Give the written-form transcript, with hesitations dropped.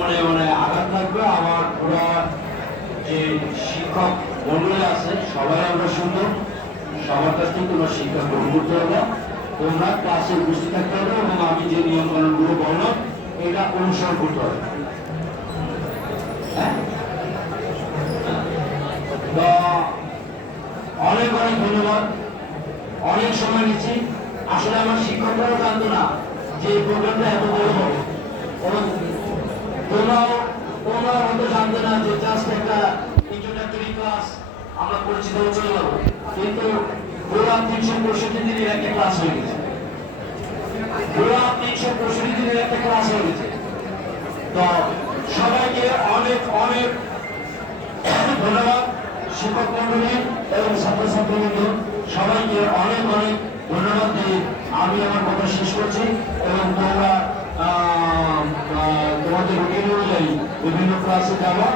মনে মনে আঘাত লাগবে। আমার ওরা যে শিক্ষক মন্ডলী আছে সবাই আমরা সুন্দর, সবার কাছ থেকে তোমরা শিক্ষা গ্রহণ করতে হবে, তোমরা ক্লাসে উপস্থিত থাকতে হবে এবং আমি যে নিয়ম কানুনগুলো বললাম এটা অনুসরণ করতে হবে। হ্যাঁ, তো অনেক অনেক ধন্যবাদ। অনেক সময় নিচ্ছি, আসলে আমার শিক্ষকরাও জানতো না যে এই প্রোগ্রামটা এত বড় হবে এবং তোমরা হয়তো জানতো না যে জাস্ট একটা ইন্ট্রোডাক্টরি ক্লাস আমরা পরিচিত হয়ে চলে যাবো, কিন্তু পুরো 365 দিনের একটা ক্লাস হয়ে গেছে। পুরো 365 দিনের একটা ক্লাস হয়ে গেছে। তো সবাইকে অনেক অনেক ধন্যবাদ, শিক্ষক মন্ডলী এবং ছাত্রছাত্রীবৃন্দ সবাইকে অনেক অনেক ধন্যবাদ দিয়ে আমি আমার কথা শেষ করছি এবং তোমরা তোমাদের রুটিন অনুযায়ী বিভিন্ন ক্লাসে যাবো।